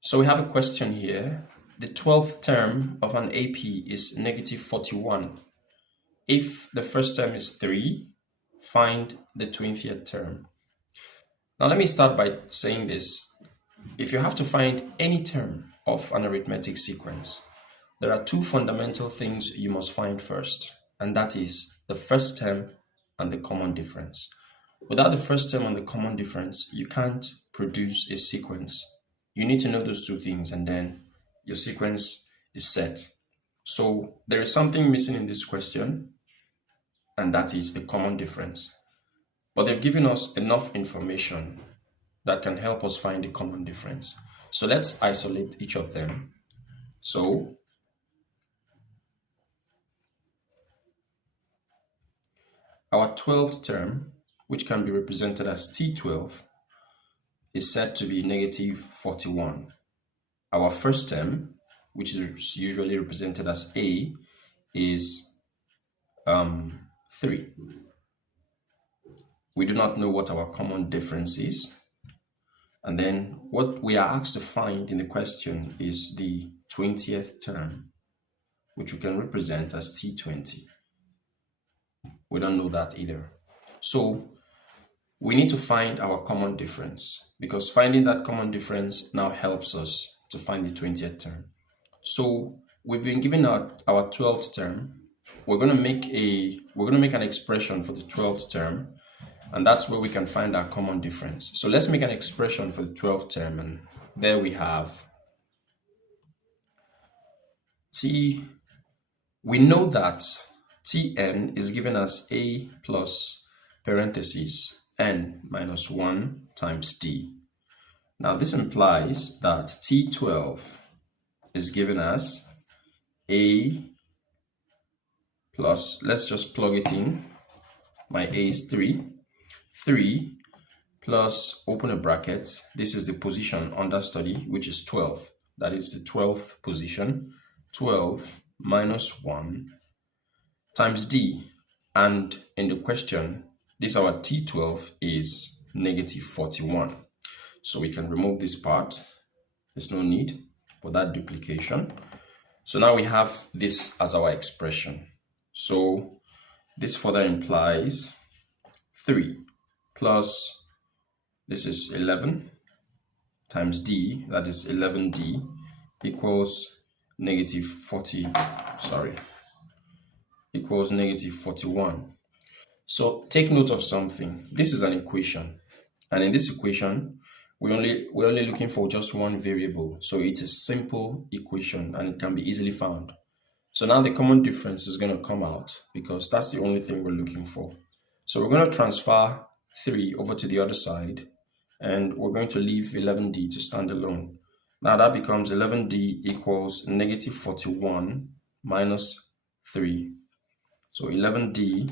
So we have a question here. The 12th term of an AP is negative 41. If the first term is 3, find the 20th term. Now let me start by saying this. If you have to find any term of an arithmetic sequence, there are two fundamental things you must find first, and that is the first term and the common difference. Without the first term and the common difference, you can't produce a sequence. You need to know those two things, and then your sequence is set. So there is something missing in this question, and that is the common difference. But they've given us enough information that can help us find the common difference. So let's isolate each of them. So our 12th term, which can be represented as T12, is said to be negative 41. Our first term, which is usually represented as A, is 3. We do not know what our common difference is. And then what we are asked to find in the question is the 20th term, which we can represent as T20. We don't know that either. So we need to find our common difference, because finding that common difference now helps us to find the 20th term. So we've been given our 12th term. We're going to make an expression for the 12th term, and that's where we can find our common difference. So let's make an expression for the 12th term, and there we have T. We know that Tn is given as A plus parentheses n minus 1 times d. Now this implies that T12 is given as A plus, let's just plug it in. My A is 3. 3 plus, open a bracket, this is the position under study, which is 12. That is the 12th position. 12 minus 1 times d. And in the question, this our T12 is negative 41. So we can remove this part. There's no need for that duplication. So now we have this as our expression. So this further implies 3 plus, this is 11 times d, that is 11d, equals negative 41. So take note of something. This is an equation, and in this equation we're only looking for just one variable. So it's a simple equation and it can be easily found. So now the common difference is going to come out because that's the only thing we're looking for. So we're going to transfer 3 over to the other side, and we're going to leave 11d to stand alone. Now that becomes 11d equals negative 41 minus 3. So 11d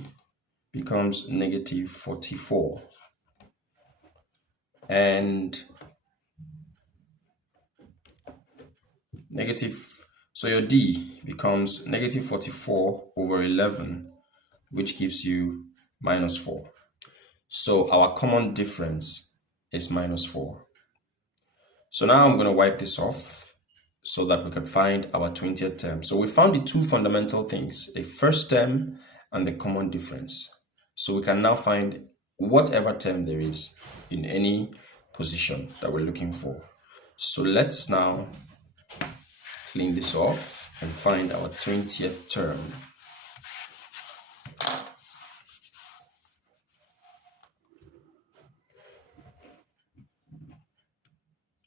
becomes negative 44. And so your d becomes negative 44 over 11, which gives you minus 4. So our common difference is minus 4. So now I'm going to wipe this off so that we can find our 20th term. So we found the two fundamental things, the first term and the common difference. So we can now find whatever term there is in any position that we're looking for. So let's now clean this off and find our 20th term.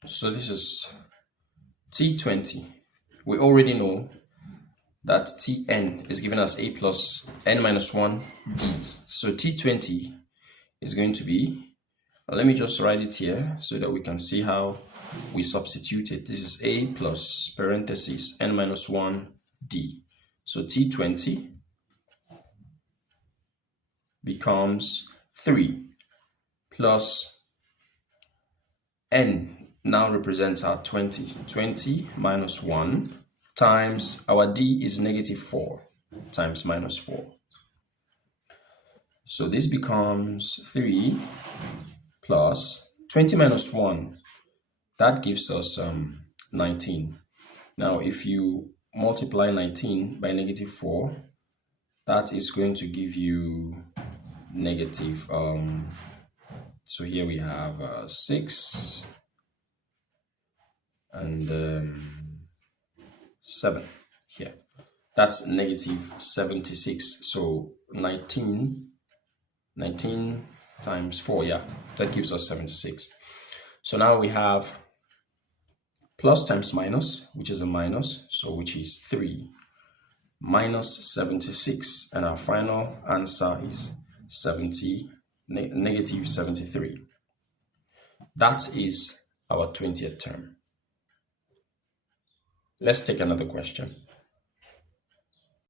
So this is T20. We already know that Tn is given as A plus n minus 1 d. So T20 is going to be, let me just write it here so that we can see how we substitute it. This is A plus parentheses n minus 1 d. So T20 becomes 3 plus n now represents our 20. 20 minus 1 times our d is negative 4 times minus 4. So this becomes 3 plus 20 minus 1. That gives us 19. Now, if you multiply 19 by negative 4, that is going to give you negative, so here we have 6 and 7 here. That's negative 76. So 19 times 4, yeah, that gives us 76. So now we have plus times minus, which is a minus, so which is 3 minus 76, and our final answer is negative 73. That is our 20th term. Let's take another question.